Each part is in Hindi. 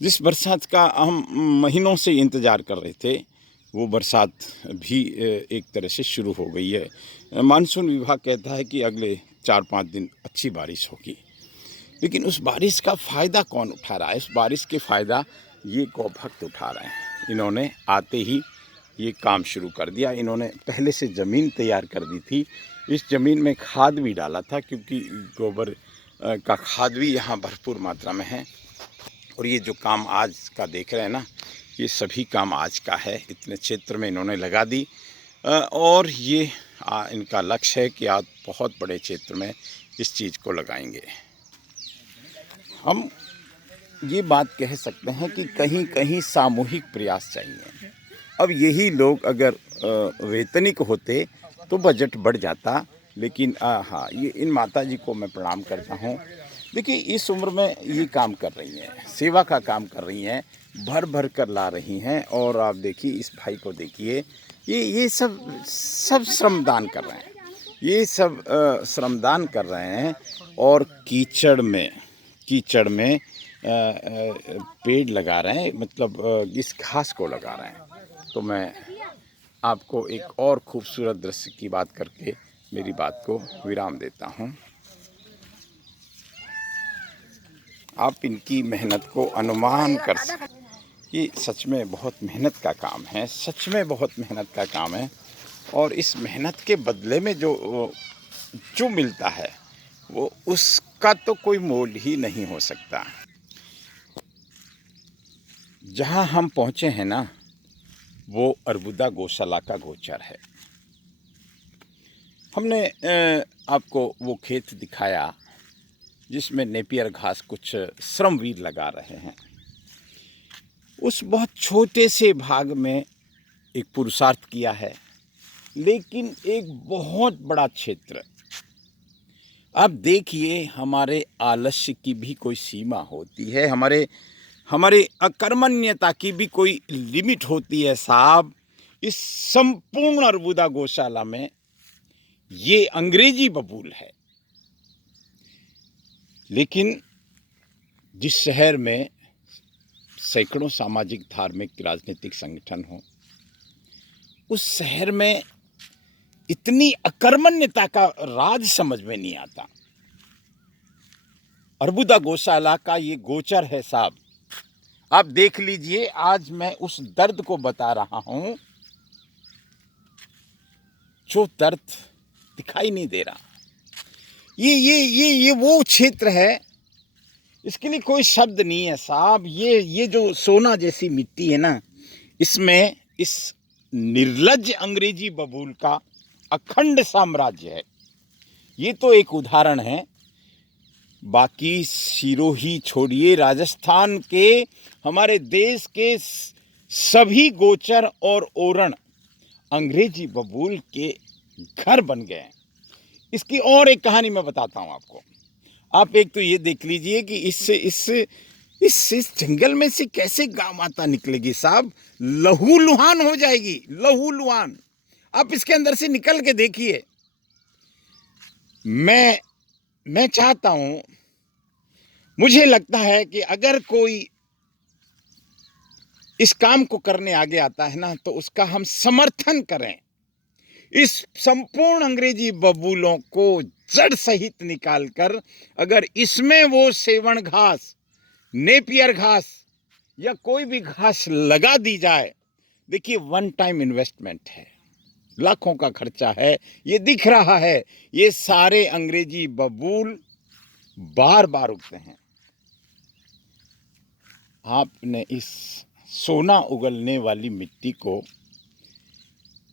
जिस बरसात का हम महीनों से इंतज़ार कर रहे थे, वो बरसात भी एक तरह से शुरू हो गई है। मानसून विभाग कहता है कि अगले 4-5 दिन अच्छी बारिश होगी। लेकिन उस बारिश का फ़ायदा कौन उठा रहा है? इस बारिश के फ़ायदा ये गौभक्त उठा रहे हैं। इन्होंने आते ही ये काम शुरू कर दिया। इन्होंने पहले से ज़मीन तैयार कर दी थी। इस ज़मीन में खाद भी डाला था, क्योंकि गोबर का खाद भी यहाँ भरपूर मात्रा में है। और ये जो काम आज का देख रहे हैं ना, ये सभी काम आज का है। इतने क्षेत्र में इन्होंने लगा दी और ये इनका लक्ष्य है कि आज बहुत बड़े क्षेत्र में इस चीज़ को लगाएंगे। हम ये बात कह सकते हैं कि कहीं कहीं सामूहिक प्रयास चाहिए। अब यही लोग अगर वैतनिक होते तो बजट बढ़ जाता। लेकिन हाँ, ये इन माता जी को मैं प्रणाम करता हूँ। देखिए, इस उम्र में ये काम कर रही हैं, सेवा का काम कर रही हैं, भर भर कर ला रही हैं। और आप देखिए, इस भाई को देखिए, ये सब सब श्रमदान कर रहे हैं। ये सब श्रमदान कर रहे हैं और कीचड़ में पेड़ लगा रहे हैं, मतलब इस घास को लगा रहे हैं। तो मैं आपको एक और खूबसूरत दृश्य की बात करके मेरी बात को विराम देता हूँ। आप इनकी मेहनत को अनुमान कर सकते। ये सच में बहुत मेहनत का काम है, सच में बहुत मेहनत का काम है। और इस मेहनत के बदले में जो मिलता है, वो उसका तो कोई मोल ही नहीं हो सकता। जहाँ हम पहुँचे हैं ना, वो अर्बुदा गौशाला का गोचर है। हमने आपको वो खेत दिखाया जिसमें नेपियर घास कुछ श्रमवीर लगा रहे हैं। उस बहुत छोटे से भाग में एक पुरुषार्थ किया है, लेकिन एक बहुत बड़ा क्षेत्र। आप देखिए, हमारे आलस्य की भी कोई सीमा होती है, हमारे अकर्मण्यता की भी कोई लिमिट होती है साहब। इस संपूर्ण अर्बुदा गौशाला में ये अंग्रेजी बबूल है। लेकिन जिस शहर में सैकड़ों सामाजिक, धार्मिक, राजनीतिक संगठन हो, उस शहर में इतनी अकर्मण्यता का राज समझ में नहीं आता। अर्बुदा गौशाला का ये गोचर है साहब। आप देख लीजिए, आज मैं उस दर्द को बता रहा हूं जो दर्द दिखाई नहीं दे रहा। ये वो क्षेत्र है, इसके लिए कोई शब्द नहीं है साहब। ये जो सोना जैसी मिट्टी है ना, इसमें इस निर्लज्ज अंग्रेजी बबूल का अखंड साम्राज्य है। ये तो एक उदाहरण है। बाकी सिरोही छोड़िए, राजस्थान के, हमारे देश के सभी गोचर और ओरण अंग्रेजी बबूल के घर बन गए हैं। इसकी और एक कहानी मैं बताता हूं आपको। आप एक तो ये देख लीजिए कि इस जंगल में से कैसे गाय माता निकलेगी साहब। लहूलुहान हो जाएगी, लहूलुहान। आप इसके अंदर से निकल के देखिए। मैं चाहता हूं, मुझे लगता है कि अगर कोई इस काम को करने आगे आता है ना, तो उसका हम समर्थन करें। इस संपूर्ण अंग्रेजी बबूलों को जड़ सहित निकालकर अगर इसमें वो सेवण घास, नेपियर घास या कोई भी घास लगा दी जाए, देखिए, वन टाइम इन्वेस्टमेंट है, लाखों का खर्चा है। ये दिख रहा है। ये सारे अंग्रेजी बबूल बार बार उगते हैं। आपने इस सोना उगलने वाली मिट्टी को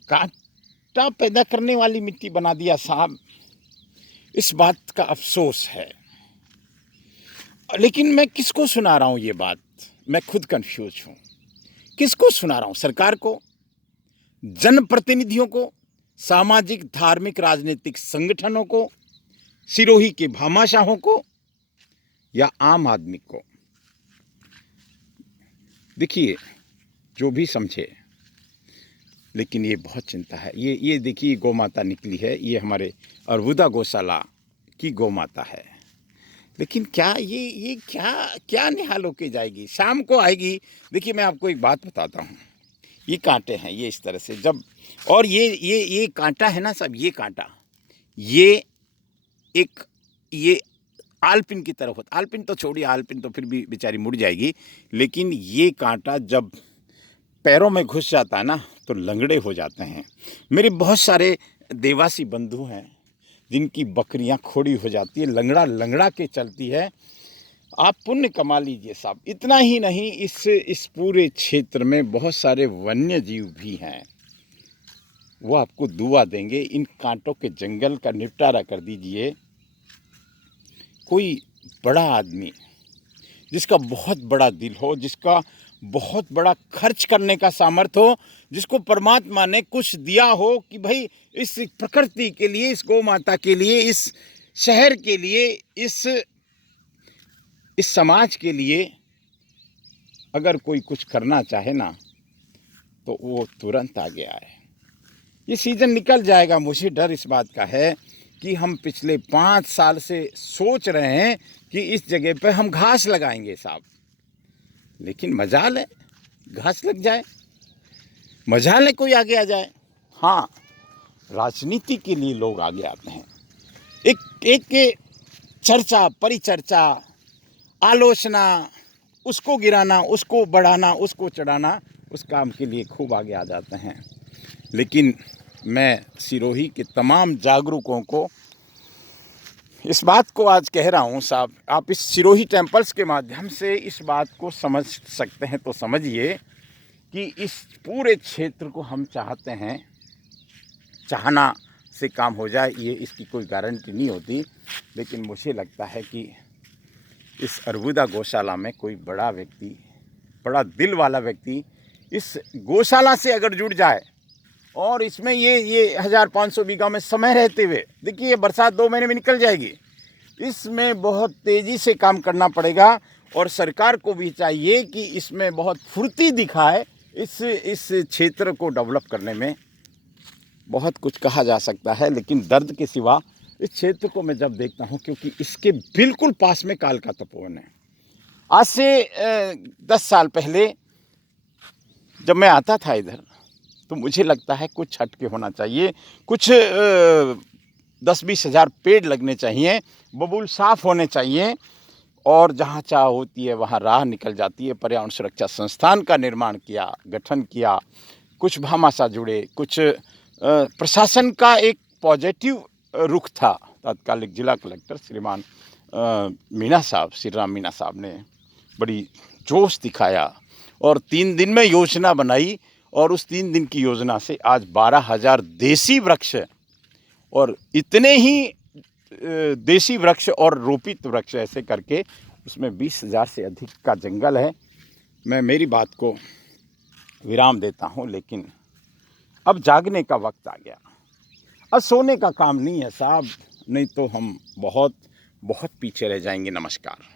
कांटा पैदा करने वाली मिट्टी बना दिया साहब। इस बात का अफसोस है। लेकिन मैं किसको सुना रहा हूं ये बात? मैं खुद कंफ्यूज हूं। किसको सुना रहा हूं? सरकार को, जनप्रतिनिधियों को, सामाजिक, धार्मिक, राजनीतिक संगठनों को, सिरोही के भामाशाहों को, या आम आदमी को? देखिए, जो भी समझे, लेकिन ये बहुत चिंता है। ये देखिए, गौ माता निकली है। ये हमारे अर्बुदा गौशाला की गौ माता है। लेकिन क्या ये क्या क्या निहाल होके जाएगी, शाम को आएगी। देखिए मैं आपको एक बात बताता हूँ, ये कांटे हैं, ये इस तरह से जब, और ये कांटा है ना साहब, ये कांटा, ये एक, ये आलपिन की तरफ होता, आलपिन तो छोड़िए, आलपिन तो फिर भी बेचारी मुड़ जाएगी, लेकिन ये कांटा जब पैरों में घुस जाता है ना तो लंगड़े हो जाते हैं। मेरे बहुत सारे देवासी बंधु हैं जिनकी बकरियां खोड़ी हो जाती है, लंगड़ा लंगड़ा के चलती है। आप पुण्य कमा लीजिए साहब। इतना ही नहीं, इस पूरे क्षेत्र में बहुत सारे वन्य जीव भी हैं, वो आपको दुआ देंगे। इन कांटों के जंगल का निपटारा कर दीजिए। कोई बड़ा आदमी जिसका बहुत बड़ा दिल हो, जिसका बहुत बड़ा खर्च करने का सामर्थ्य हो, जिसको परमात्मा ने कुछ दिया हो कि भाई इस प्रकृति के लिए, इस गौ माता के लिए, इस शहर के लिए, इस समाज के लिए अगर कोई कुछ करना चाहे ना तो वो तुरंत आगे आए। ये सीज़न निकल जाएगा। मुझे डर इस बात का है कि हम पिछले 5 साल से सोच रहे हैं कि इस जगह पे हम घास लगाएंगे साहब, लेकिन मजाल है घास लग जाए, मजाल है कोई आगे आ जाए। हाँ, राजनीति के लिए लोग आगे आते हैं, एक चर्चा, परिचर्चा, आलोचना, उसको गिराना, उसको बढ़ाना, उसको चढ़ाना, उस काम के लिए खूब आगे आ जाते हैं। लेकिन मैं सिरोही के तमाम जागरूकों को इस बात को आज कह रहा हूँ साहब, आप इस सिरोही टेम्पल्स के माध्यम से इस बात को समझ सकते हैं तो समझिए कि इस पूरे क्षेत्र को हम चाहते हैं। चाहना से काम हो जाए ये इसकी कोई गारंटी नहीं होती, लेकिन मुझे लगता है कि इस अरबुदा गौशाला में कोई बड़ा व्यक्ति, बड़ा दिल वाला व्यक्ति इस गौशाला से अगर जुड़ जाए और इसमें ये 1500 बीघा में समय रहते हुए, देखिए ये बरसात 2 महीने में निकल जाएगी, इसमें बहुत तेज़ी से काम करना पड़ेगा। और सरकार को भी चाहिए कि इसमें बहुत फुर्ती दिखाए। इस क्षेत्र को डेवलप करने में बहुत कुछ कहा जा सकता है, लेकिन दर्द के सिवा इस क्षेत्र को मैं जब देखता हूँ, क्योंकि इसके बिल्कुल पास में कालका तपोवन है। आज से 10 साल पहले जब मैं आता था इधर तो मुझे लगता है कुछ हटके होना चाहिए, कुछ 10-20 हज़ार पेड़ लगने चाहिए, बबूल साफ़ होने चाहिए, और जहाँ चाह होती है वहाँ राह निकल जाती है। पर्यावरण सुरक्षा संस्थान का निर्माण किया, गठन किया, कुछ भामाशाह जुड़े, कुछ प्रशासन का एक पॉजिटिव रुख था। तत्कालिक जिला कलेक्टर श्रीमान मीणा साहब, श्री राम मीणा साहब ने बड़ी जोश दिखाया और 3 दिन में योजना बनाई, और उस 3 दिन की योजना से आज 12,000 देसी वृक्ष और इतने ही देसी वृक्ष और रोपित वृक्ष ऐसे करके उसमें 20,000 से अधिक का जंगल है। मैं मेरी बात को विराम देता हूँ, लेकिन अब जागने का वक्त आ गया। अब सोने का काम नहीं है साहब, नहीं तो हम बहुत बहुत पीछे रह जाएंगे। नमस्कार।